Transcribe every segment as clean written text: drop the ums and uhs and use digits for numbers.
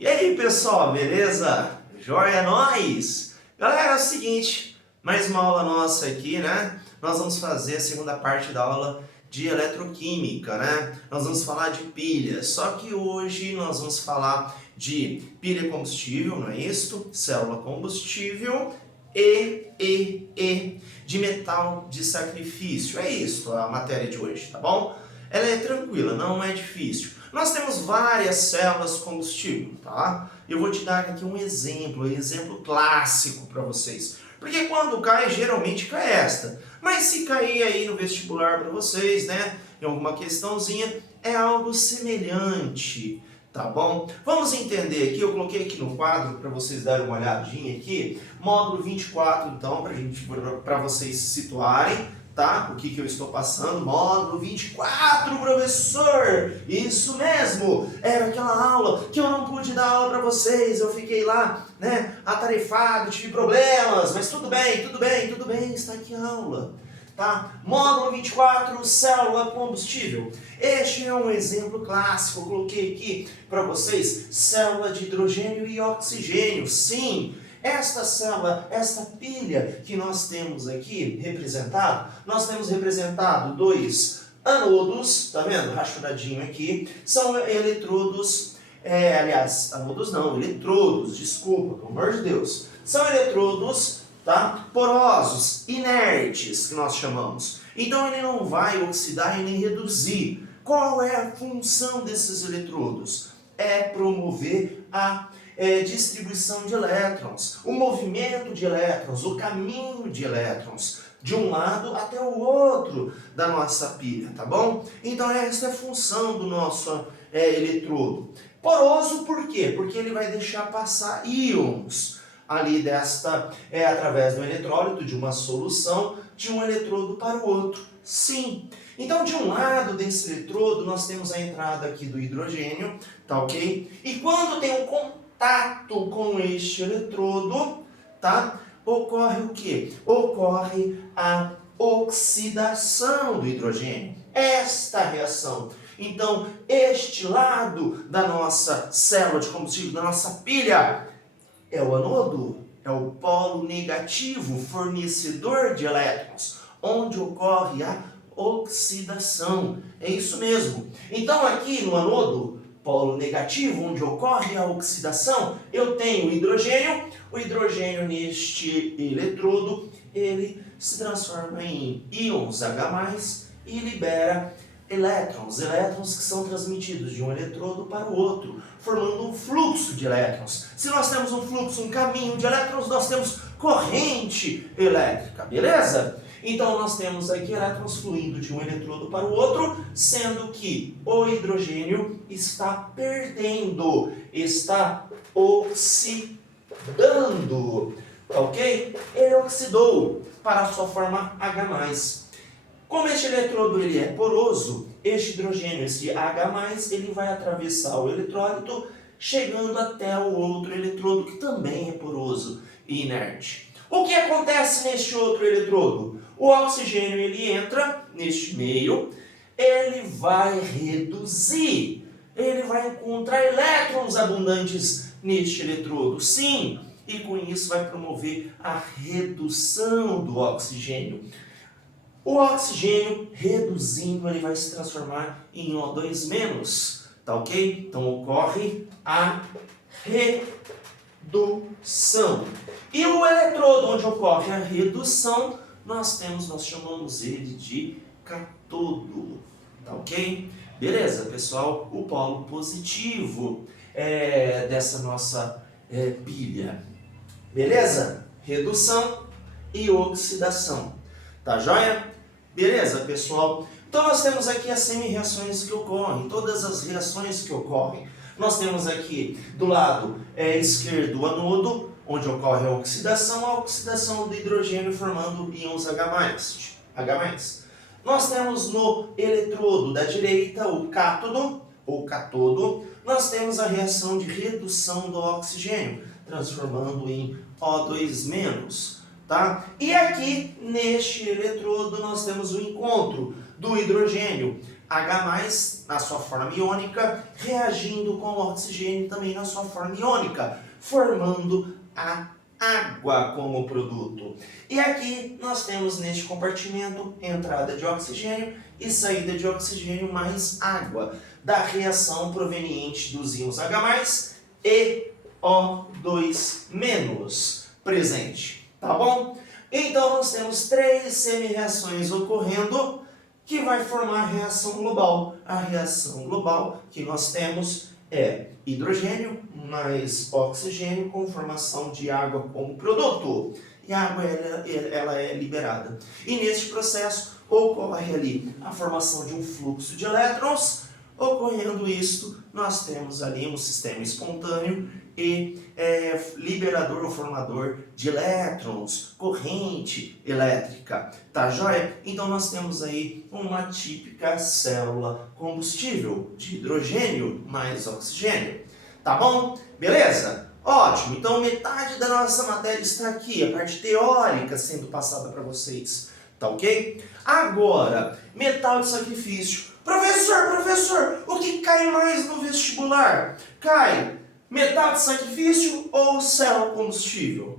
E aí, pessoal, beleza? Joia é nóis! Galera, é o seguinte, mais uma aula nossa aqui, né? Nós vamos fazer a segunda parte da aula de eletroquímica, né? Nós vamos falar de pilhas, só que hoje nós vamos falar de pilha combustível, não é isso? Célula combustível e de metal de sacrifício. É isso a matéria de hoje, tá bom? Ela é tranquila, não é difícil. Nós temos várias células combustível, tá? Eu vou te dar aqui um exemplo clássico para vocês. Porque quando cai, geralmente cai esta. Mas se cair aí no vestibular para vocês, né, em alguma questãozinha, é algo semelhante, tá bom? Vamos entender aqui, eu coloquei aqui no quadro para vocês darem uma olhadinha aqui, módulo 24, então, para vocês se situarem. Tá? O que eu estou passando? Módulo 24, professor! Isso mesmo! Era aquela aula que eu não pude dar aula para vocês, eu fiquei lá, né, atarefado, tive problemas, mas tudo bem, está aqui a aula. Tá? Módulo 24, célula combustível. Este é um exemplo clássico, eu coloquei aqui para vocês, célula de hidrogênio e oxigênio, sim! Esta célula, esta pilha que nós temos aqui representado, nós temos representado dois anodos, tá vendo? Rachuradinho aqui, são eletrodos, anodos não, eletrodos, desculpa, pelo amor de Deus. São eletrodos, tá? Porosos, inertes, que nós chamamos. Então ele não vai oxidar e nem reduzir. Qual é a função desses eletrodos? É promover a distribuição de elétrons, o movimento de elétrons, o caminho de elétrons, de um lado até o outro da nossa pilha, tá bom? Então essa é a função do nosso eletrodo. Poroso por quê? Porque ele vai deixar passar íons ali através do eletrólito, de uma solução, de um eletrodo para o outro. Sim. Então, de um lado desse eletrodo, nós temos a entrada aqui do hidrogênio, tá ok? E quando tem um contato com este eletrodo, tá? Ocorre o quê? Ocorre a oxidação do hidrogênio. Esta reação. Então, este lado da nossa célula de combustível, da nossa pilha, é o anodo, é o polo negativo, fornecedor de elétrons, onde ocorre a oxidação. É isso mesmo. Então, aqui no anodo, polo negativo, onde ocorre a oxidação, eu tenho o hidrogênio neste eletrodo, ele se transforma em íons H+, e libera elétrons que são transmitidos de um eletrodo para o outro, formando um fluxo de elétrons. Se nós temos um fluxo, um caminho de elétrons, nós temos corrente elétrica, beleza? Então nós temos aqui elétrons fluindo de um eletrodo para o outro, sendo que o hidrogênio está perdendo, está oxidando, ok? Ele oxidou para a sua forma H+. Como este eletrodo ele é poroso, este hidrogênio, esse H+, ele vai atravessar o eletrólito, chegando até o outro eletrodo que também é poroso e inerte. O que acontece neste outro eletrodo? O oxigênio ele entra neste meio, ele vai reduzir, ele vai encontrar elétrons abundantes neste eletrodo, sim, e com isso vai promover a redução do oxigênio. O oxigênio reduzindo, ele vai se transformar em O2-, tá ok? Então ocorre a redução. E o eletrodo onde ocorre a redução, nós chamamos ele de cátodo, tá ok? Beleza, pessoal? O polo positivo dessa nossa pilha. Beleza? Redução e oxidação. Tá joia? Beleza, pessoal? Então nós temos aqui as semi-reações que ocorrem, todas as reações que ocorrem. Nós temos aqui do lado esquerdo o anodo, onde ocorre a oxidação do hidrogênio formando íons H+. Nós temos no eletrodo da direita o cátodo, ou catodo, nós temos a reação de redução do oxigênio, transformando em O2-. Tá? E aqui, neste eletrodo, nós temos o encontro do hidrogênio H+, na sua forma iônica, reagindo com o oxigênio também na sua forma iônica, formando a água como produto. E aqui nós temos neste compartimento entrada de oxigênio e saída de oxigênio mais água, da reação proveniente dos íons H+, e O2- presente. Tá bom? Então nós temos 3 semi-reações ocorrendo que vai formar a reação global. A reação global que nós temos é hidrogênio mais oxigênio com formação de água como produto. E a água ela é liberada. E neste processo ocorre ali a formação de um fluxo de elétrons. Ocorrendo isto, nós temos ali um sistema espontâneo e liberador ou formador de elétrons, corrente elétrica, tá joia? Então nós temos aí uma típica célula combustível de hidrogênio mais oxigênio, tá bom? Beleza? Ótimo, então metade da nossa matéria está aqui, a parte teórica sendo passada para vocês, tá ok? Agora, metal de sacrifício. Professor, o que cai mais no vestibular? Cai metal de sacrifício ou célula combustível?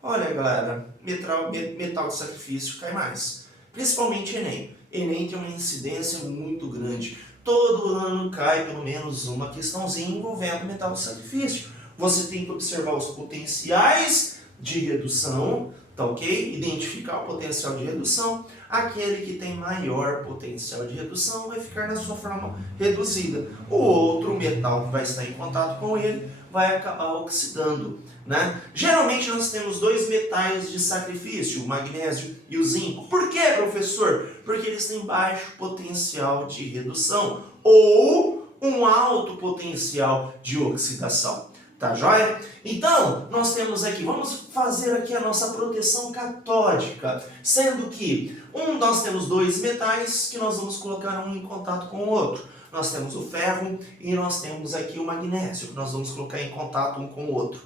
Olha, galera, metal de sacrifício cai mais. Principalmente Enem. Enem tem uma incidência muito grande. Todo ano cai pelo menos uma questãozinha envolvendo metal de sacrifício. Você tem que observar os potenciais de redução, tá ok? Identificar o potencial de redução. Aquele que tem maior potencial de redução vai ficar na sua forma reduzida. O outro metal que vai estar em contato com ele vai acabar oxidando, né? Geralmente nós temos 2 metais de sacrifício, o magnésio e o zinco. Por quê, professor? Porque eles têm baixo potencial de redução ou um alto potencial de oxidação. Tá joia? Então, nós temos aqui, vamos fazer aqui a nossa proteção catódica, sendo que nós temos 2 metais que nós vamos colocar um em contato com o outro. Nós temos o ferro e nós temos aqui o magnésio, que nós vamos colocar em contato um com o outro.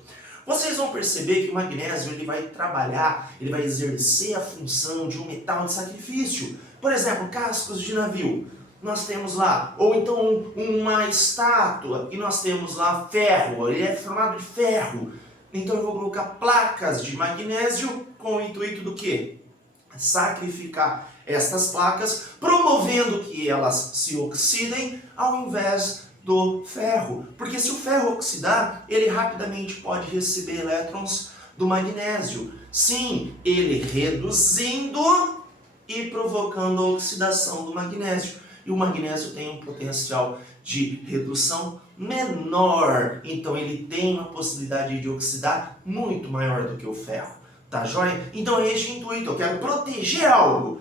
Vocês vão perceber que o magnésio ele vai trabalhar, ele vai exercer a função de um metal de sacrifício. Por exemplo, cascos de navio. Nós temos lá, ou então uma estátua, e nós temos lá ferro, ele é formado de ferro. Então eu vou colocar placas de magnésio com o intuito do quê? Sacrificar estas placas, promovendo que elas se oxidem ao invés do ferro. Porque se o ferro oxidar, ele rapidamente pode receber elétrons do magnésio. Sim, ele reduzindo e provocando a oxidação do magnésio. E o magnésio tem um potencial de redução menor, então ele tem uma possibilidade de oxidar muito maior do que o ferro, tá joia? Então é este intuito, eu quero proteger algo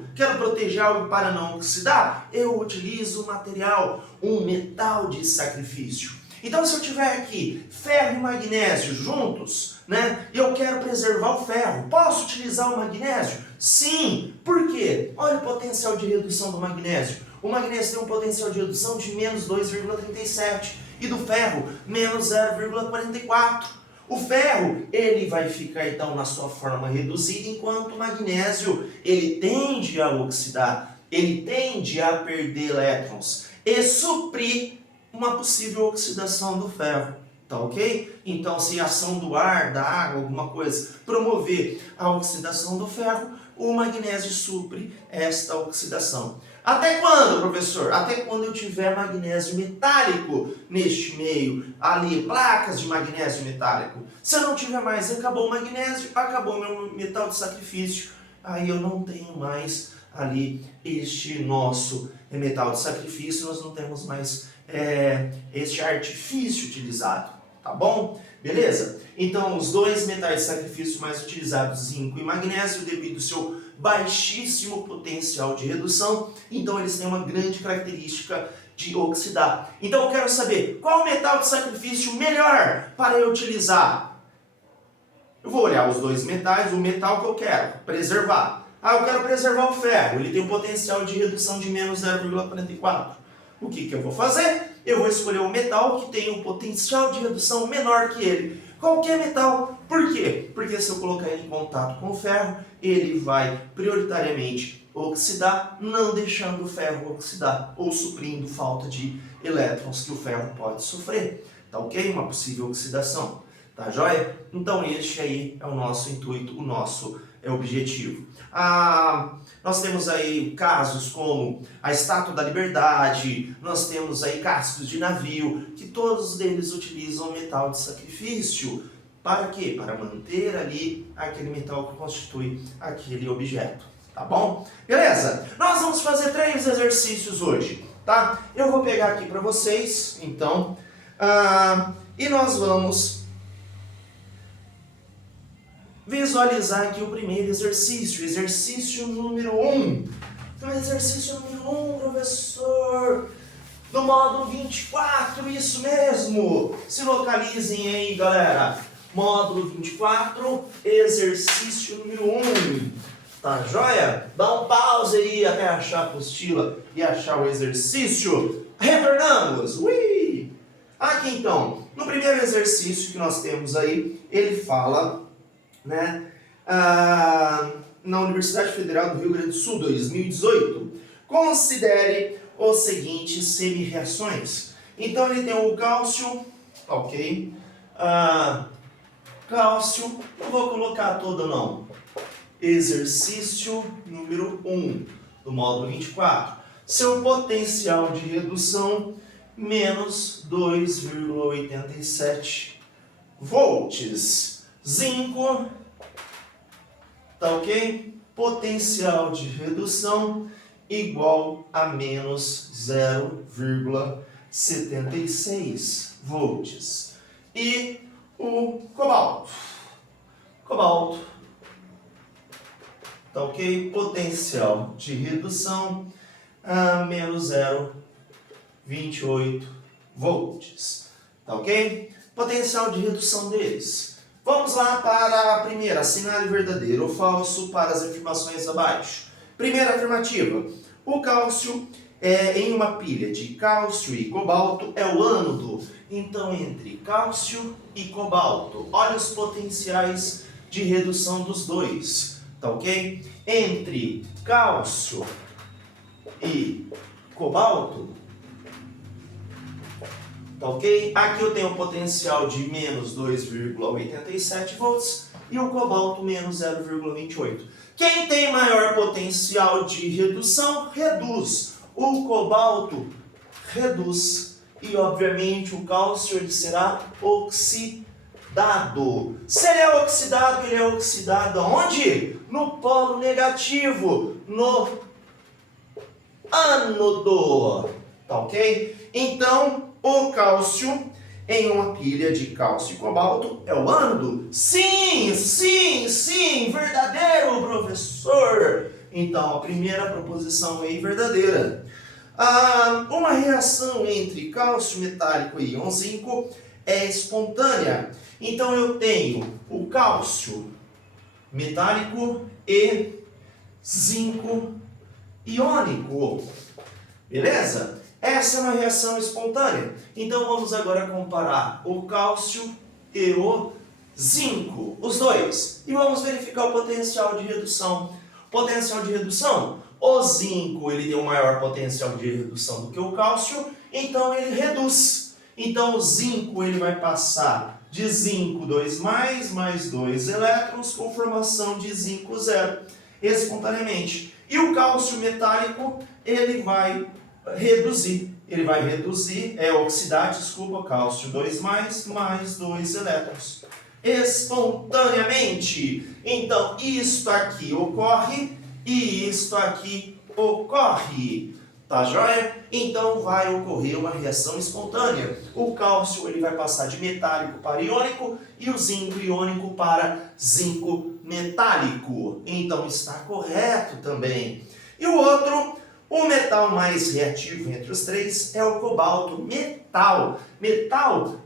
para não oxidar, eu utilizo um material, um metal de sacrifício. Então se eu tiver aqui ferro e magnésio juntos, né, e eu quero preservar o ferro, posso utilizar o magnésio? Sim, por quê? Olha o potencial de redução do magnésio. O magnésio tem um potencial de redução de menos 2,37 e do ferro menos 0,44. O ferro ele vai ficar então na sua forma reduzida, enquanto o magnésio ele tende a oxidar, ele tende a perder elétrons e suprir uma possível oxidação do ferro. Tá ok? Então, se a ação do ar, da água, alguma coisa, promover a oxidação do ferro, o magnésio supre esta oxidação. Até quando, professor? Até quando eu tiver magnésio metálico neste meio, ali, placas de magnésio metálico. Se eu não tiver mais, acabou o magnésio, acabou o meu metal de sacrifício, aí eu não tenho mais ali este nosso metal de sacrifício, nós não temos mais este artifício utilizado, tá bom? Beleza? Então, os 2 metais de sacrifício mais utilizados, zinco e magnésio, devido ao seu baixíssimo potencial de redução, então eles têm uma grande característica de oxidar. Então eu quero saber qual metal de sacrifício melhor para eu utilizar. Eu vou olhar os 2 metais, o metal que eu quero preservar. Eu quero preservar o ferro, ele tem um potencial de redução de menos 0,44. O que eu vou fazer? Eu vou escolher o metal que tem um potencial de redução menor que ele. Qualquer metal. Por quê? Porque se eu colocar ele em contato com o ferro, ele vai prioritariamente oxidar, não deixando o ferro oxidar, ou suprindo falta de elétrons que o ferro pode sofrer, tá ok? Uma possível oxidação, tá joia? Então este aí é o nosso intuito, o nosso objetivo. Nós temos aí casos como a Estátua da Liberdade, nós temos aí cascos de navio, que todos eles utilizam metal de sacrifício. Para quê? Para manter ali aquele metal que constitui aquele objeto, tá bom? Beleza? Nós vamos fazer 3 exercícios hoje, tá? Eu vou pegar aqui para vocês, então, e nós vamos visualizar aqui o primeiro exercício, exercício número 1. Então, exercício número 1, professor, do módulo 24, isso mesmo. Se localizem aí, galera. Módulo 24, exercício número 1. Tá joia? Dá um pause aí até achar a apostila e achar o exercício. Retornamos! Ui! Aqui então, no primeiro exercício que nós temos aí, ele fala, né, na Universidade Federal do Rio Grande do Sul, 2018, considere os seguintes semi-reações. Então ele tem o cálcio, ok? Cálcio, não vou colocar todo não. Exercício número 1 do módulo 24. Seu potencial de redução, menos 2,87 volts. Zinco, tá ok? Potencial de redução igual a menos 0,76 volts. E o cobalto. Cobalto, tá ok? Potencial de redução a menos 0,28 volts. Tá ok? Potencial de redução deles. Vamos lá para a primeira, assinale verdadeiro ou falso para as afirmações abaixo. Primeira afirmativa, o cálcio em uma pilha de cálcio e cobalto é o ânodo. Então, entre cálcio e cobalto, olha os potenciais de redução dos dois, tá ok? Entre cálcio e cobalto, tá ok? Aqui eu tenho o potencial de menos 2,87 volts e o cobalto menos 0,28. Quem tem maior potencial de redução, reduz. O cobalto reduz. E, obviamente, o cálcio ele será oxidado. Se ele é oxidado aonde? No polo negativo, no ânodo. Tá ok? Então, o cálcio em uma pilha de cálcio e cobalto é o ânodo? Sim, sim, sim, verdadeiro, professor. Então, a primeira proposição é verdadeira. Uma reação entre cálcio metálico e íon zinco é espontânea. Então, eu tenho o cálcio metálico e zinco iônico. Beleza? Essa é uma reação espontânea. Então, vamos agora comparar o cálcio e o zinco, os dois. E vamos verificar o potencial de redução. Potencial de redução, o zinco ele tem um maior potencial de redução do que o cálcio, então ele reduz. Então, o zinco ele vai passar de zinco 2+, mais 2 elétrons, com formação de zinco 0, espontaneamente. E o cálcio metálico, ele vai reduzir, oxidar, cálcio 2+, mais 2 elétrons, espontaneamente. Então, isto aqui ocorre e isto aqui ocorre. Tá joia? Então vai ocorrer uma reação espontânea. O cálcio ele vai passar de metálico para iônico e o zinco iônico para zinco metálico. Então está correto também. E o outro, o metal mais reativo entre os três é o cobalto. Metal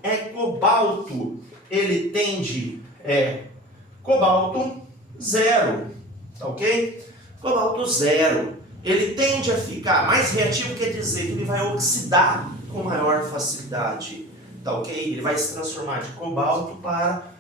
é cobalto. Ele tende cobalto 0, tá ok? Cobalto 0. Ele tende a ficar mais reativo, quer dizer que ele vai oxidar com maior facilidade, tá ok? Ele vai se transformar de cobalto para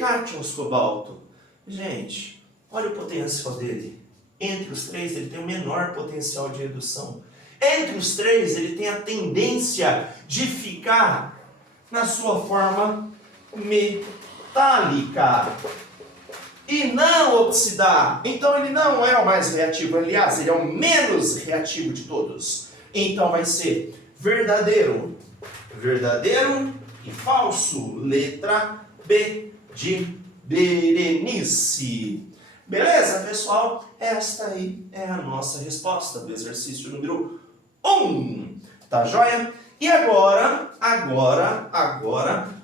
cátions cobalto. Gente, olha o potencial dele Entre os três, ele tem o menor potencial de redução. Entre os três, ele tem a tendência de ficar na sua forma metálica e não oxidar. Então ele não é o mais reativo, aliás, ele é o menos reativo de todos. Então vai ser verdadeiro, verdadeiro e falso. Letra B de Berenice. Beleza, pessoal? Esta aí é a nossa resposta do exercício número 1. Tá joia? E agora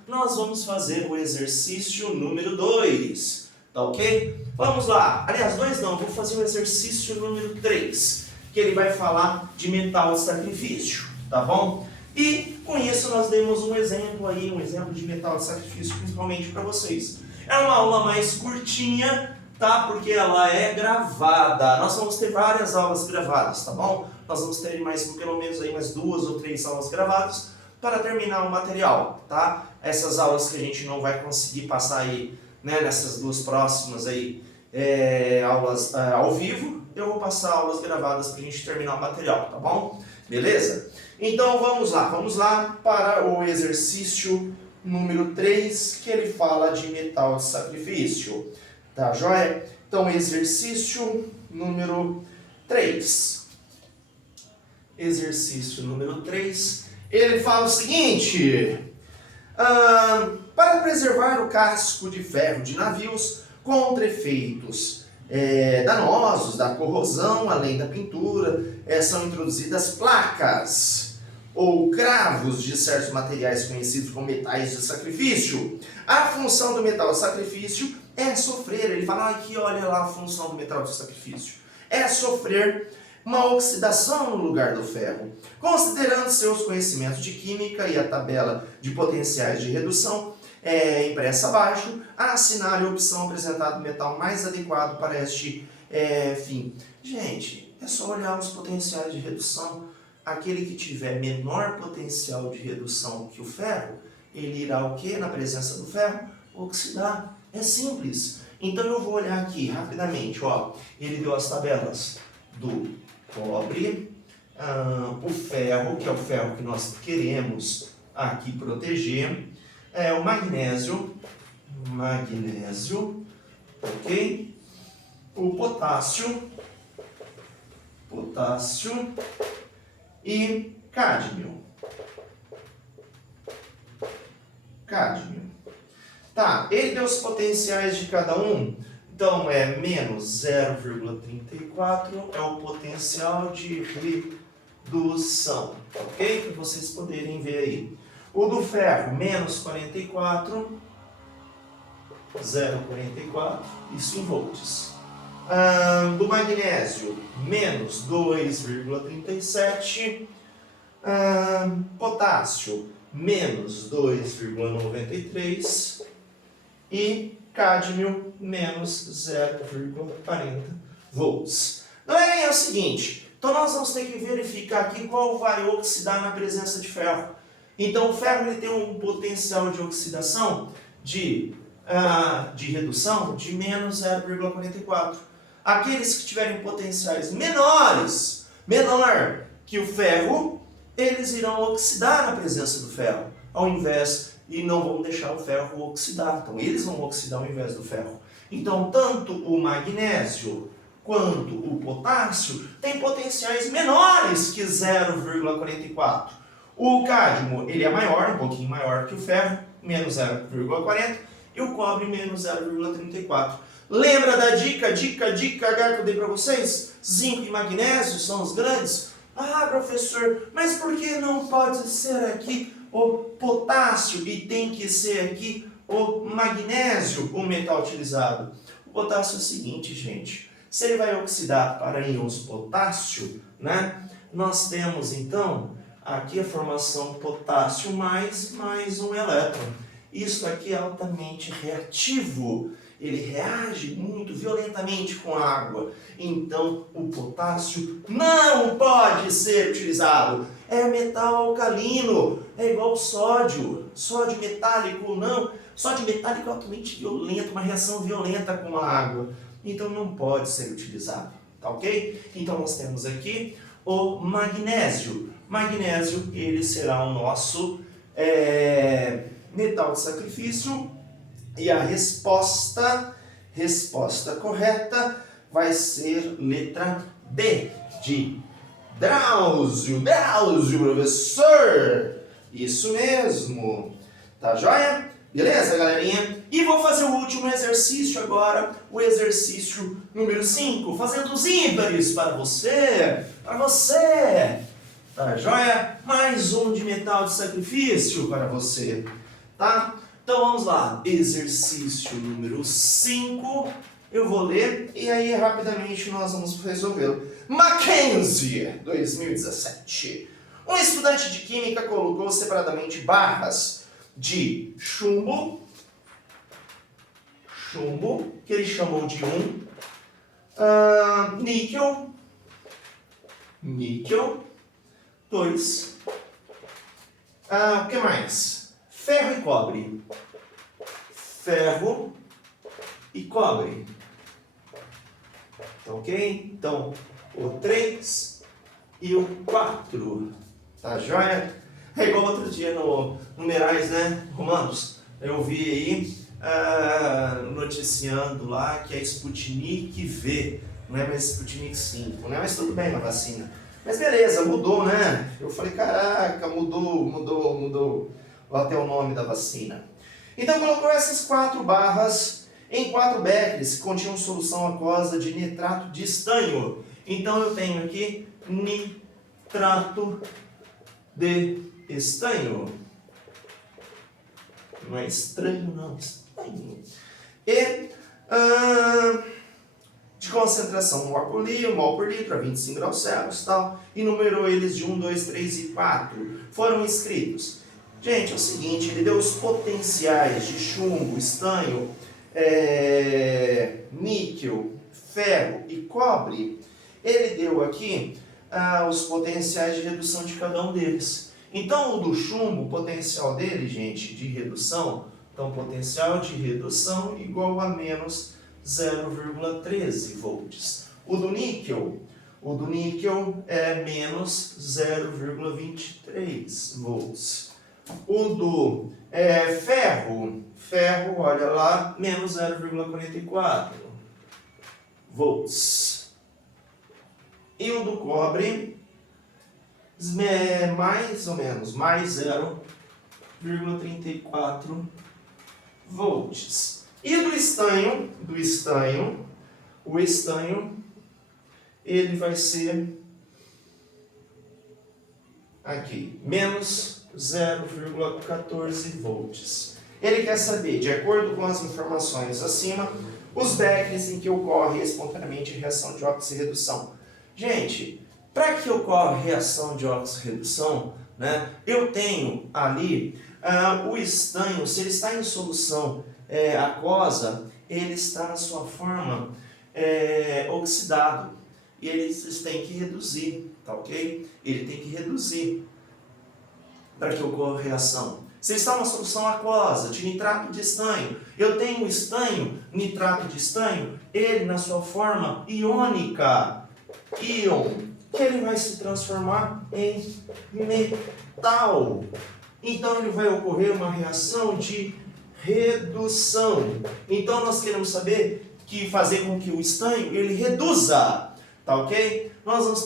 nós vamos fazer o exercício número 2. Tá ok? Vamos lá. Aliás, 2 não, vou fazer o exercício número 3, que ele vai falar de metal de sacrifício, tá bom? E com isso nós demos um exemplo aí, um exemplo de metal de sacrifício, principalmente para vocês. É uma aula mais curtinha, tá? Porque ela é gravada. Nós vamos ter várias aulas gravadas, tá bom? Nós vamos ter pelo menos aí mais 2 ou 3 aulas gravadas para terminar o material, tá? Essas aulas que a gente não vai conseguir passar aí, né, nessas 2 próximas aí, aulas ao vivo, eu vou passar aulas gravadas para a gente terminar o material, tá bom? Beleza? Então vamos lá para o exercício número 3, que ele fala de metal de sacrifício. Tá joia? Então, exercício número 3. Exercício número 3, ele fala o seguinte: para preservar o casco de ferro de navios contra efeitos danosos da corrosão, além da pintura, são introduzidas placas ou cravos de certos materiais conhecidos como metais de sacrifício. A função do metal de sacrifício é sofrer, ele fala aqui, olha lá a função do metal de sacrifício, é sofrer uma oxidação no lugar do ferro. Considerando seus conhecimentos de química e a tabela de potenciais de redução impressa abaixo, assinale a opção apresentada do metal mais adequado para este fim. Gente, é só olhar os potenciais de redução. Aquele que tiver menor potencial de redução que o ferro, ele irá o quê? Na presença do ferro? Oxidar. É simples. Então eu vou olhar aqui rapidamente, ó. Ele deu as tabelas do cobre, o ferro, que é o ferro que nós queremos aqui proteger, o magnésio, ok? O potássio e cádmio. Tá, ele deu os potenciais de cada um. Então, menos 0,34 é o potencial de redução, ok? Para vocês poderem ver aí. O do ferro, menos 44, 0,44, isso em volts. Do magnésio, menos 2,37. Potássio, menos 2,93. E cádmio, menos 0,40 volts. Galera, é o seguinte, então nós vamos ter que verificar aqui qual vai oxidar na presença de ferro. Então o ferro ele tem um potencial de oxidação de redução de menos 0,44. Aqueles que tiverem potenciais menor que o ferro, eles irão oxidar na presença do ferro, ao invés e não vão deixar o ferro oxidar. Então, eles vão oxidar ao invés do ferro. Então, tanto o magnésio quanto o potássio têm potenciais menores que 0,44. O cádmio, ele é maior, um pouquinho maior que o ferro, menos 0,40, e o cobre, menos 0,34. Lembra da dica H que eu dei para vocês? Zinco e magnésio são os grandes? Ah, professor, mas por que não pode ser aqui o potássio e tem que ser aqui o magnésio, o metal utilizado? O potássio é o seguinte, gente, se ele vai oxidar para íons potássio, né, nós temos então aqui a formação potássio mais um elétron. Isso aqui é altamente reativo, ele reage muito violentamente com a água. Então o potássio não pode ser utilizado. É metal alcalino, é igual sódio. Sódio metálico não. Sódio metálico é altamente violento, uma reação violenta com a água. Então não pode ser utilizado. tá ok? Então nós temos aqui o magnésio. Magnésio, ele será o nosso metal de sacrifício, e a resposta correta vai ser letra D, de Drauzio, professor! Isso mesmo! Tá joia? Beleza, galerinha? E vou fazer o último exercício agora, o exercício número 5, fazendo os ímpares para você! Tá joia? Mais um de metal de sacrifício para você, tá? Então vamos lá, exercício número 5, eu vou ler e aí rapidamente nós vamos resolvê-lo. Mackenzie, 2017. Um estudante de química colocou separadamente barras de chumbo, que ele chamou de 1, níquel, 2, o que mais? Ferro e cobre. Tá ok? Então, o 3 e o 4. Tá joia? É igual outro dia no Numerais, né? Romanos. Eu vi aí noticiando lá que é Sputnik V. Não é mais Sputnik 5, né? Mas tudo bem na vacina. Mas beleza, mudou, né? Eu falei, caraca, mudou até o nome da vacina. Então colocou essas 4 barras em 4 beckers que continham solução aquosa de nitrato de estanho. Então eu tenho aqui nitrato de estanho. Não é estranho, não, estanho. E de concentração mol por litro, a 25 graus Celsius, tal, e numerou eles de 1, 2, 3 e 4. Foram escritos. Gente, é o seguinte, ele deu os potenciais de chumbo, estanho, níquel, ferro e cobre. Ele deu aqui os potenciais de redução de cada um deles. Então, o do chumbo, o potencial dele, gente, de redução, então potencial de redução igual a menos 0,13 volts. O do níquel é menos 0,23 volts. O do ferro, olha lá, menos 0,44 volts. E o do cobre, mais ou menos, mais 0,34 volts. E do estanho, o estanho, ele vai ser aqui, menos 0,14 volts. Ele quer saber, de acordo com as informações acima, os beckers em que ocorre espontaneamente a reação de oxirredução. Gente, para que ocorra reação de oxirredução, né, eu tenho ali o estanho, se ele está em solução aquosa, ele está na sua forma oxidado. E eles têm que reduzir, tá ok? Ele tem que reduzir para que ocorra reação. Se está uma solução aquosa de nitrato de estanho, eu tenho estanho, nitrato de estanho, ele na sua forma iônica, íon, que ele vai se transformar em metal. Então ele vai ocorrer uma reação de redução. Então nós queremos saber fazer com que o estanho ele reduza, tá ok? Nós vamos